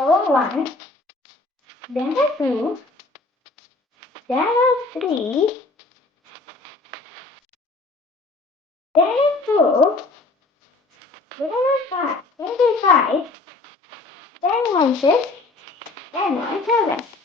a 1, then a 2, then a 3, then a 4, then a 5, then 1 6, then 1 7.